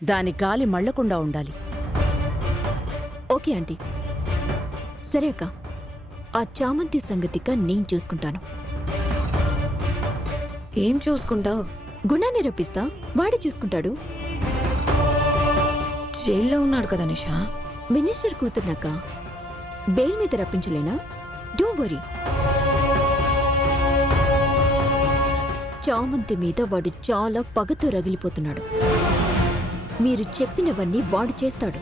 దాని గాలి మళ్లకుండా ఉండాలి. Okay aunty. సరే అక్క, ఆ చామంతి సంగతిక నేను చూసుకుంటాను. ఏం చూసుకుంటావు? గుణాన్ని రప్పిస్తా, వాడే చూసుకుంటాడు. జైల్లో ఉన్నాడు కదా నిషా. మినిస్టర్ కూతుర్నాక బెయిల్ మీద రప్పించలేనా? Don't worry. చామంతి మీద వాడు చాలా పగతో రగిలిపోతున్నాడు. మీరు చెప్పినవన్నీ వాడు చేస్తాడు.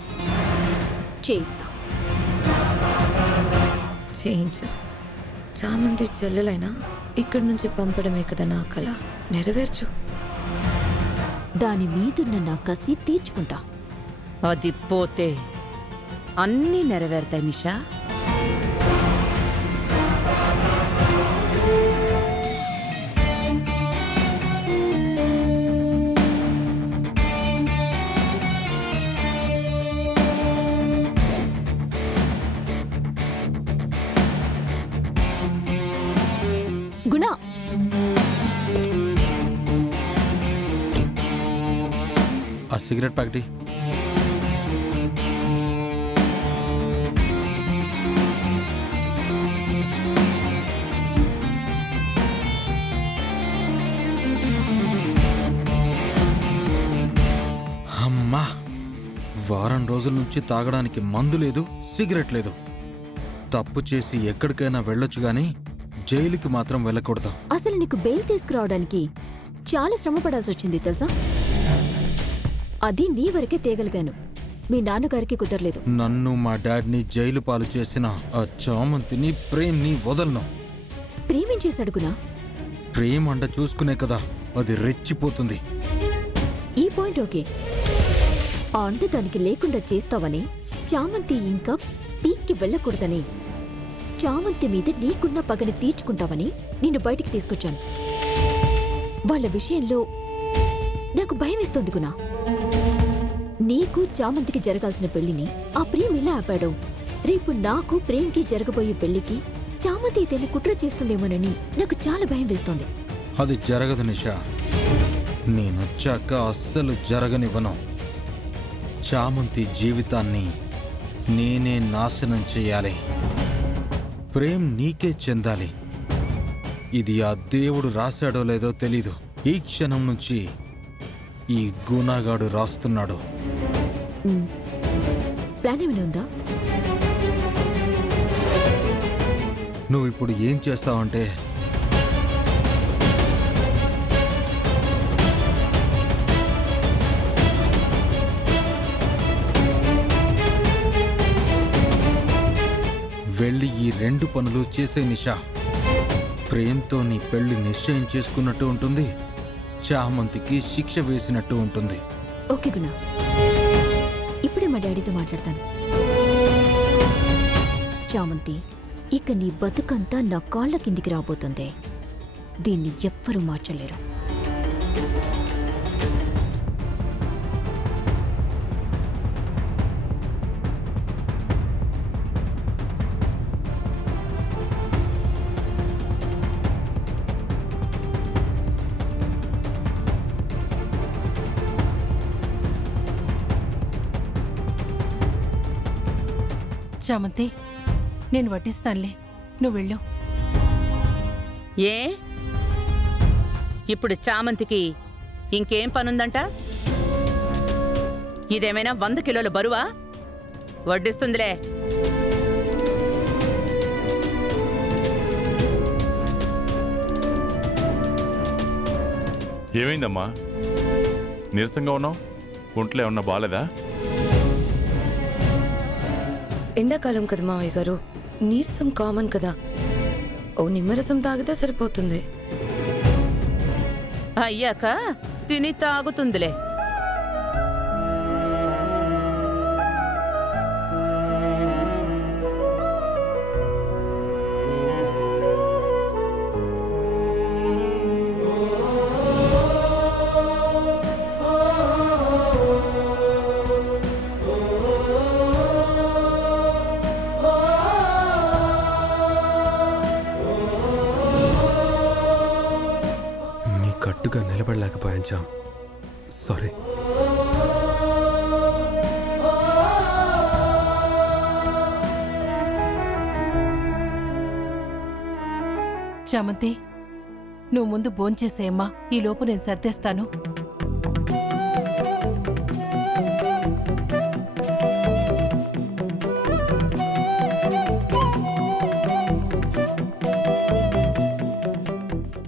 చేయిస్తా. చేయించు. చామంతి చెల్లెలైనా ఇక్కడి నుంచి పంపడమే కదా నా కల. నెరవేర్చు. దాని మీదున్న నా కసి తీర్చుకుంటా. అది పోతే అన్నీ నెరవేరుతాయి నిషా. గుణ, ఆ సిగరెట్ ప్యాకెట్ అమ్మా, వారం రోజుల నుంచి తాగడానికి మందు లేదు, సిగరెట్ లేదు. తప్పు చేసి ఎక్కడికైనా వెళ్ళొచ్చు గాని జైలుకి మాత్రం వెళ్ళకూడదు. అసలు నీకు బెయిల్ తీసుకురావడానికి చాలా శ్రమ పడాల్సి వచ్చింది తెలుసా? అది నీ వరకే తేగలిగాను, మీ నాన్నగారికి కుదరలేదు. నన్ను మా డాడ్ని జైలు పాలు చేసిన ఆ చామంతిని, ప్రేమ్ని వదలను. ప్రేమించేశాడు గుణ. ప్రేమ్ అంట చూసుకునే కదా అది రెచ్చిపోతుంది. ఈ పాయింట్ ఓకే. ఆ అంట దానికి లేకుండా చేస్తావని, చామంతి ఇంకా పీక్కి వెళ్ళకూడదని, చామంతి మీద నీకున్న పగని తీర్చుకుంటావని నిన్ను బయటికి తీసుకొచ్చాను. వాళ్ళ విషయంలో నాకు భయం ఇస్తోంది గుణ. నీకు చామంతికి జరగాల్సిన పెళ్లిని ఆ ప్రేమ్ ఇలా ఆపాడు. రేపు నాకు ప్రేమ్కి జరగబోయే పెళ్లికి చామంతి ఇతన్ని కుట్ర చేస్తుందేమోనని నాకు చాలా భయం వేస్తోంది. అది జరగదు నిషా. నేనొచ్చాక అస్సలు జరగనివ్వను. చామంతి జీవితాన్ని నేనే నాశనం చేయాలి. ప్రేమ్ నీకే చెందాలి. ఇది ఆ దేవుడు రాశాడో లేదో తెలీదు. ఈ క్షణం నుంచి ఈ గుణగాడు రాస్తున్నాడు. ప్లాన్ ఏమైనా ఉందా? నువ్విప్పుడు ఏం చేస్తావంటే, వెళ్ళి ఈ 2 పనులు చేసే నిషా. ప్రేమ్తో నీ పెళ్లి నిశ్చయం చేసుకున్నట్టు ఉంటుంది, చామంతికి శిక్ష వేసినట్టు ఉంటుంది. ఓకే గుణ, ఇప్పుడే మా డాడీతో మాట్లాడతాను. చామంతి, ఇక నీ బతుకంతా నా కాళ్ల కిందికి రాబోతుంది. దీన్ని ఎవ్వరూ మార్చలేరు. చామంతి, నేను వడ్డిస్తానులే, నువ్వు వెళ్ళు. ఏ ఇప్పుడు చామంతికి ఇంకేం పనుందంట? ఇదేమైనా 100 కిలోల బరువా? వడ్డిస్తుందిలే. ఏమైందమ్మా, నీరసంగా ఉన్నావు? ఒంట్లో ఏమన్నా బాలేదా? ఎండాకాలం కదా మావయ్య గారు, నీరసం కామన్ కదా. ఓ నిమ్మరసం తాగితే సరిపోతుంది. అయ్యాక తిని తాగుతుందిలే. గట్టిగా నిలబడలేకపోయాను చామ్. సారీ. చామంతి, నువ్వు ముందు భోంచేసేయమ్మా, ఈలోపు నేను సర్దేస్తాను.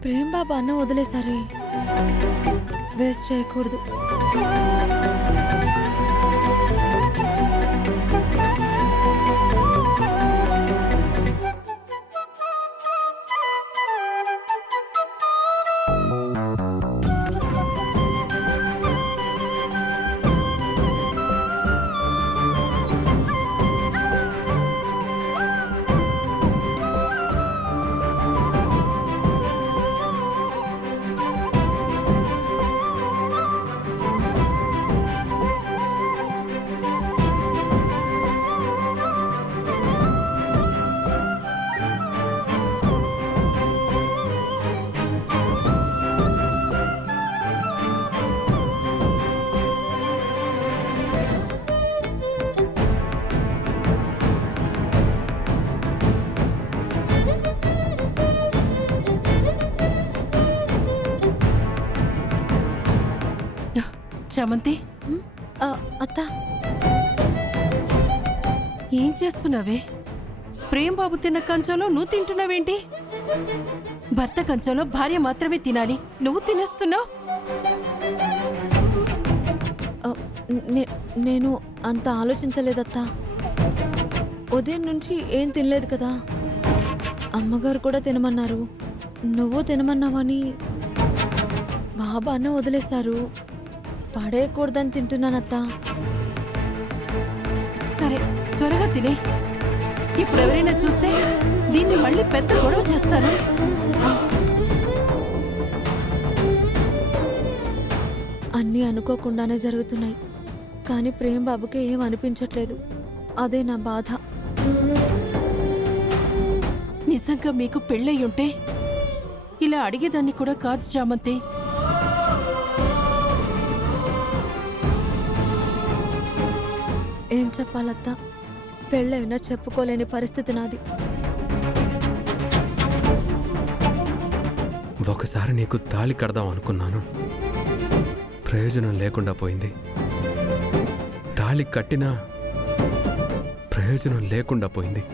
ప్రేమ్ బాబా అన్న వదిలేసారే, వేస్ట్ చేయకూడదు. చామంతి, అత్త, ఏం చేస్తున్నావే? ప్రేమ్ బాబు తిన్న కంచంలో నువ్వు తింటున్నావేంటి? భర్త కంచంలో భార్య మాత్రమే తినాలి, నువ్వు తినేస్తున్నావు. నేను అంత ఆలోచించలేదత్తా. ఉదయం నుంచి ఏం తినలేదు కదా, అమ్మగారు కూడా తినమన్నారు, నువ్వు తినమన్నావని బాబా అన్న వదిలేశారు, పడేయకూడదని తింటున్నానత్తా. సరే, త్వరగా తినే. ఇప్పుడు ఎవరైనా చూస్తే దీన్ని మళ్ళీ పెద్ద గొడవ చేస్తారు. అన్నీ అనుకోకుండానే జరుగుతున్నాయి, కానీ ప్రేమ్ బాబుకి ఏం అనిపించట్లేదు. అదే నా బాధ. నిజంగా మీకు పెళ్ళయ్యుంటే ఇలా అడిగేదాన్ని కూడా కాదు చామంతి. ఏం చెప్పాలత్తా, పెళ్ళైనా చెప్పుకోలేని పరిస్థితి నాది. ఒకసారి నీకు తాళి కడదాం అనుకున్నాను, ప్రయోజనం లేకుండా పోయింది. తాళి కట్టినా ప్రయోజనం లేకుండా పోయింది.